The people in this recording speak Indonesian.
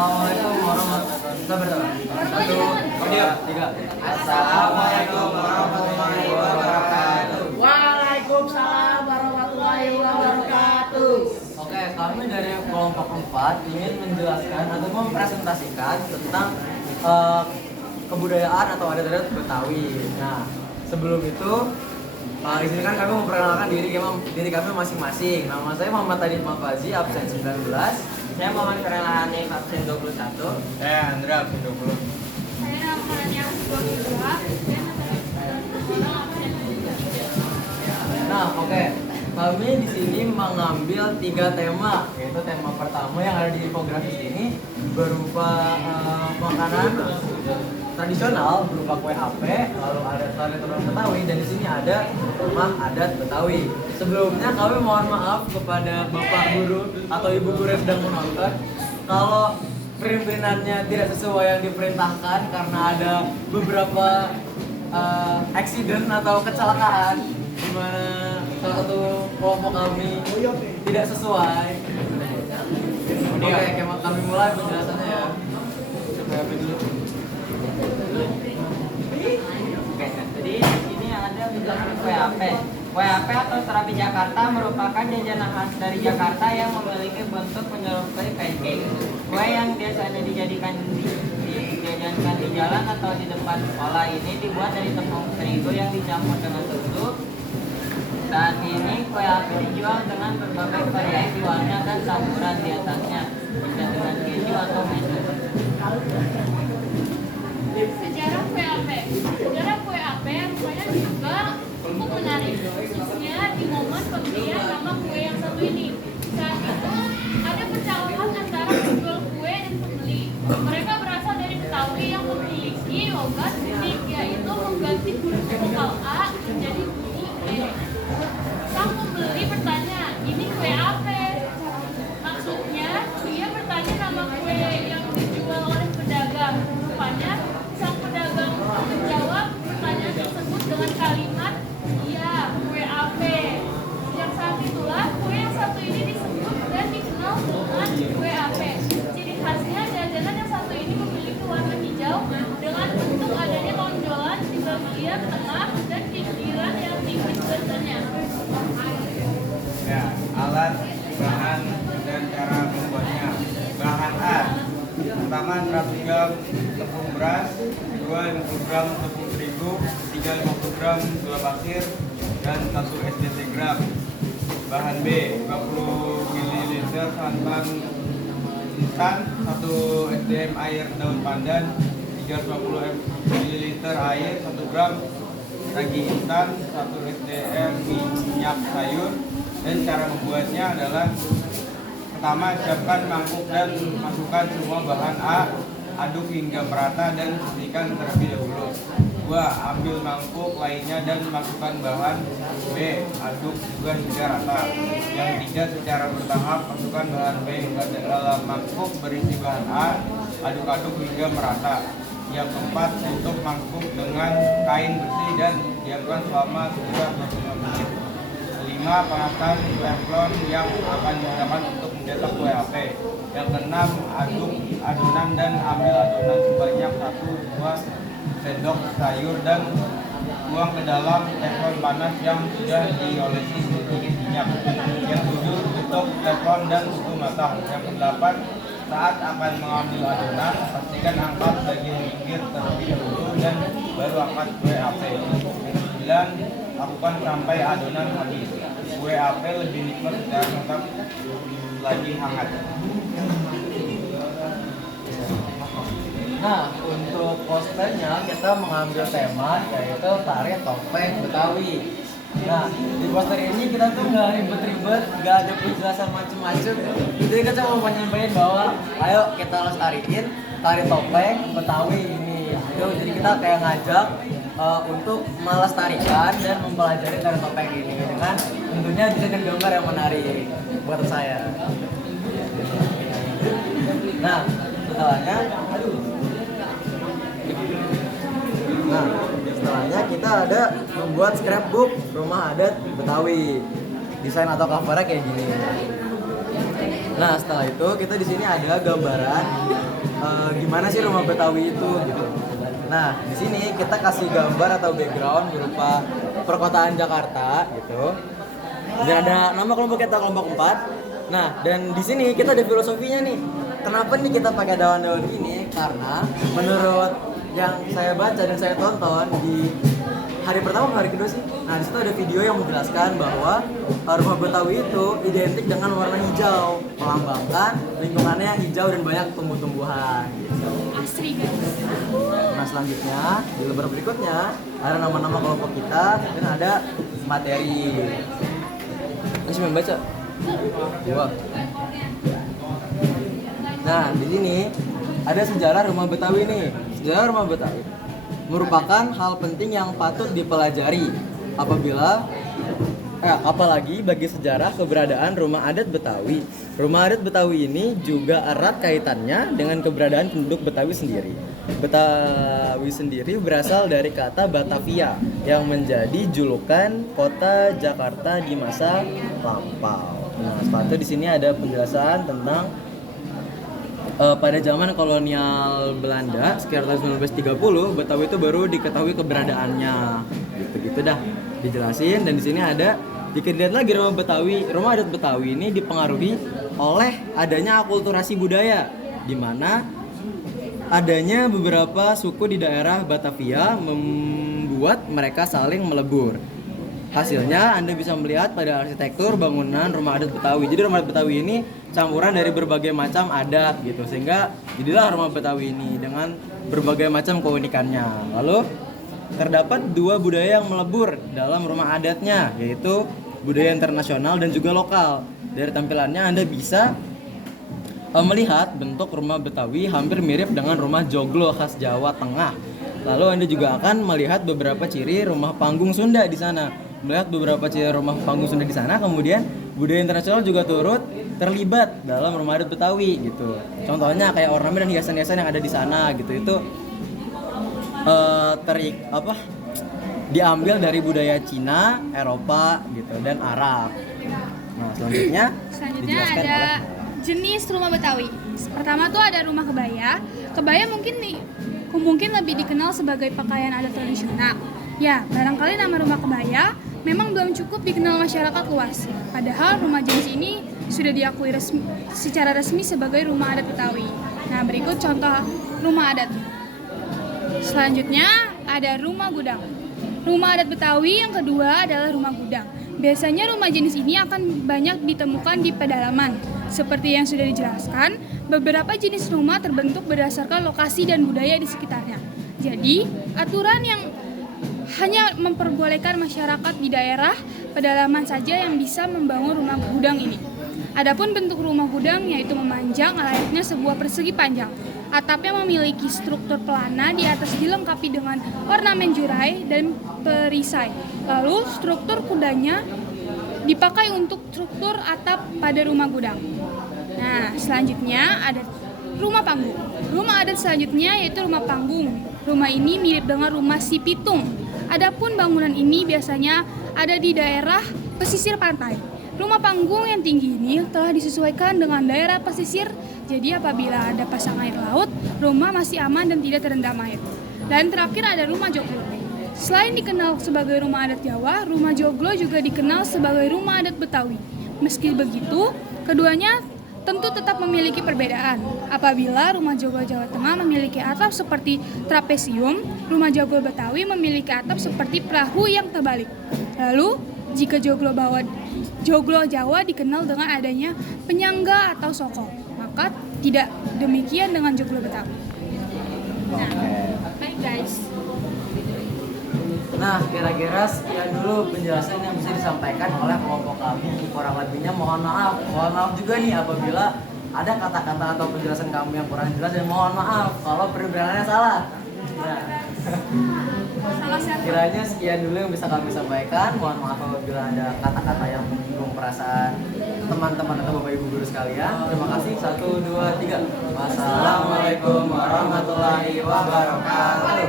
Assalamualaikum warahmatullahi wabarakatuh. Satu, dua, tiga. Assalamualaikum warahmatullahi wabarakatuh. Waalaikumsalam warahmatullahi wabarakatuh. Oke, kami dari kelompok 4 ingin menjelaskan atau mempresentasikan tentang kebudayaan atau adat-adat Betawi. Nah, sebelum itu izinkan kami memperkenalkan diri kami masing-masing. Nama saya Muhammad Adit Mafazi, absen 19. Saya Muhammad Karela Hanif, absen 21. Saya Andra, absen 20. Saya namanya Abdullah. Nah, oke. Kami di sini mengambil 3 tema, yaitu tema pertama yang ada di infografis ini berupa makanan tradisional berupa kue ape, lalu ada tari turun Betawi, dan di sini ada rumah adat Betawi. Sebelumnya kami mohon maaf kepada Bapak Guru atau Ibu Guru yang sedang menonton kalau perimpinannya tidak sesuai yang diperintahkan karena ada beberapa accident atau kecelakaan di mana salah satu kelompok kami tidak sesuai. Oke, kami mulai penjelasannya ya. Oke, jadi di sini ada menjelaskan kue ape. Kue ape atau serabi Jakarta merupakan jajanan khas dari Jakarta yang memiliki bentuk menyerupai pancake. Kue yang biasanya dijajankan di jalan atau di depan sekolah ini dibuat dari tepung terigu yang dicampur dengan susu. Saat ini kue ape dijual dengan berbagai variasi warna dan campuran di atasnya, bisa dengan keju atau mesu. Sejarah kue ape. Sejarah kue ape rupanya juga cukup menarik, khususnya di momen pembelian nama kue yang satu ini. Saat itu ada percakapan antara penjual kue dan pembeli. Mereka berasal dari Betawi yang memiliki logat unik, yaitu mengganti huruf vokal A menjadi bunyi E. Sang pembeli bertanya, ini kue ape? Maksudnya, dia bertanya nama kue yang dijual oleh pedagang. Rupanya, sang pedagang menjawab pertanyaan tersebut dengan kalimat, iya, kue ape. Sejak saat itulah, kue yang satu ini disebut dan dikenal dengan kue ape. Ciri khasnya, jajanan yang satu ini memiliki warna hijau dengan bentuk adanya tonjolan di bagian tengah dan pinggiran yang tipis biasanya. Ya, alat, bahan, dan cara membuatnya. Bahan A. Pertama 100 gram tepung beras, 2 50 gram tepung terigu, 3 50 gram gula pasir, dan 1 SDT gram. Bahan B. 50 ml santan instan, 1 SDM air daun pandan, 350 ml air 1 gram, ragi instan, 1 SDM minyak sayur. Dan cara membuatnya adalah pertama, siapkan mangkuk dan masukkan semua bahan A, aduk hingga merata dan bersihkan terlebih dahulu. 2. Ambil mangkuk lainnya dan masukkan bahan B, aduk juga hingga rata. Yang 3, secara bertahap masukkan bahan B ke dalam mangkuk berisi bahan A, aduk-aduk hingga merata. Yang 4, tutup mangkuk dengan kain bersih dan diamkan selama sekitar 25 menit. 5. Panaskan teflon yang akan digunakan untuk mencetak kue ape. Yang 6, aduk adonan dan ambil adonan sebanyak 1-2 sendok sayur dan buang ke dalam teflon panas yang sudah diolesi sedikit minyak. Yang 7, tutup teflon dan tunggu matang. Yang 8, saat akan mengambil adonan, pastikan angkat bagian pinggir terlebih dahulu dan baru angkat kue ape. Yang 9, lakukan sampai adonan habis. Kue ape lebih nikmat secara tetap lagi hangat. Nah, untuk posternya kita mengambil tema yaitu tari topeng Betawi. Nah, di poster ini kita tuh nggak ribet-ribet, nggak ada penjelasan macem-macem. Jadi kita cuma mau menyampaikan bahwa ayo kita lestariin tari topeng Betawi ini. Jadi kita kayak ngajak untuk melestarikan dan mempelajari tari topeng ini dengan tentunya desain gambar yang menarik buat saya. Nah, setelahnya kita ada membuat scrapbook rumah adat Betawi. Desain atau covernya kayak gini. Nah, setelah itu kita di sini ada gambaran gimana sih rumah Betawi itu gitu. Nah, di sini kita kasih gambar atau background berupa perkotaan Jakarta gitu. Dan ada nama kelompok kita kelompok 4. Nah, dan di sini kita ada filosofinya nih. Kenapa nih kita pakai daun-daun ini? Karena menurut yang saya baca dan saya tonton di hari pertama atau hari kedua sih. Nah, di situ ada video yang menjelaskan bahwa rumah Betawi itu identik dengan warna hijau, melambangkan lingkungannya yang hijau dan banyak tumbuh-tumbuhan. Gitu. Asri guys. Nah, selanjutnya di lembar berikutnya ada nama-nama kelompok kita dan ada materi. Ini cuma baca. Dua. Nah, di sini ada sejarah rumah Betawi nih. Sejarah rumah Betawi merupakan hal penting yang patut dipelajari apalagi bagi sejarah keberadaan rumah adat Betawi. Rumah adat Betawi ini juga erat kaitannya dengan keberadaan penduduk Betawi sendiri. Betawi sendiri berasal dari kata Batavia yang menjadi julukan kota Jakarta di masa lampau. Nah, sepatu di sini ada penjelasan tentang pada zaman kolonial Belanda sekitar tahun 1930, Betawi itu baru diketahui keberadaannya. Gitu dah dijelasin. Dan di sini ada dilihat lagi rumah adat Betawi ini dipengaruhi oleh adanya akulturasi budaya, di mana adanya beberapa suku di daerah Batavia membuat mereka saling melebur. Hasilnya Anda bisa melihat pada arsitektur bangunan rumah adat Betawi. Jadi rumah adat Betawi ini campuran dari berbagai macam adat gitu, sehingga jadilah rumah Betawi ini dengan berbagai macam keunikannya. Lalu terdapat dua budaya yang melebur dalam rumah adatnya, yaitu budaya internasional dan juga lokal. Dari tampilannya Anda bisa melihat bentuk rumah Betawi hampir mirip dengan rumah joglo khas Jawa Tengah. Lalu Anda juga akan melihat beberapa ciri rumah panggung Sunda di sana. Melihat beberapa ciri rumah panggung Sunda di sana, kemudian budaya internasional juga turut terlibat dalam rumah adat Betawi gitu. Contohnya kayak ornamen dan hiasan-hiasan yang ada di sana gitu. Itu diambil dari budaya Cina, Eropa gitu dan Arab. Nah, selanjutnya dijelaskan ada oleh jenis rumah Betawi. Pertama tuh ada rumah kebaya. Kebaya mungkin lebih dikenal sebagai pakaian adat tradisional. Ya, barangkali nama rumah kebaya memang belum cukup dikenal masyarakat luas. Padahal rumah jenis ini sudah diakui secara resmi sebagai rumah adat Betawi. Nah, berikut contoh rumah adat. Selanjutnya ada rumah gudang. Rumah adat Betawi yang kedua adalah rumah gudang. Biasanya rumah jenis ini akan banyak ditemukan di pedalaman. Seperti yang sudah dijelaskan, beberapa jenis rumah terbentuk berdasarkan lokasi dan budaya di sekitarnya. Jadi, aturan yang hanya memperbolehkan masyarakat di daerah pedalaman saja yang bisa membangun rumah gudang ini. Adapun bentuk rumah gudang yaitu memanjang layaknya sebuah persegi panjang. Atapnya memiliki struktur pelana, di atas dilengkapi dengan ornamen jurai dan perisai. Lalu struktur kudanya dipakai untuk struktur atap pada rumah gudang. Nah, selanjutnya ada rumah panggung. Rumah adat selanjutnya yaitu rumah panggung. Rumah ini mirip dengan rumah si pitung. Adapun bangunan ini biasanya ada di daerah pesisir pantai. Rumah panggung yang tinggi ini telah disesuaikan dengan daerah pesisir. Jadi apabila ada pasang air laut, rumah masih aman dan tidak terendam air. Dan terakhir ada rumah joglo. Selain dikenal sebagai rumah adat Jawa, rumah joglo juga dikenal sebagai rumah adat Betawi. Meski begitu, keduanya tentu tetap memiliki perbedaan. Apabila rumah joglo Jawa Tengah memiliki atap seperti trapesium, rumah joglo Betawi memiliki atap seperti perahu yang terbalik. Lalu, jika joglo Jawa dikenal dengan adanya penyangga atau sokong, maka tidak demikian dengan joglo Betawi. Nah, baik guys. Nah, kira-kira sekian dulu penjelasan yang bisa disampaikan oleh kelompok kami. Kurang lebihnya mohon maaf juga nih apabila ada kata-kata atau penjelasan kami yang kurang jelas, dan mohon maaf kalau perbedaan salah. Nah, kiranya sekian dulu yang bisa kami sampaikan. Mohon maaf apabila ada kata-kata yang menyinggung perasaan teman-teman atau bapak ibu guru sekalian. Terima kasih. 1, 2, 3. Wassalamualaikum warahmatullahi wabarakatuh.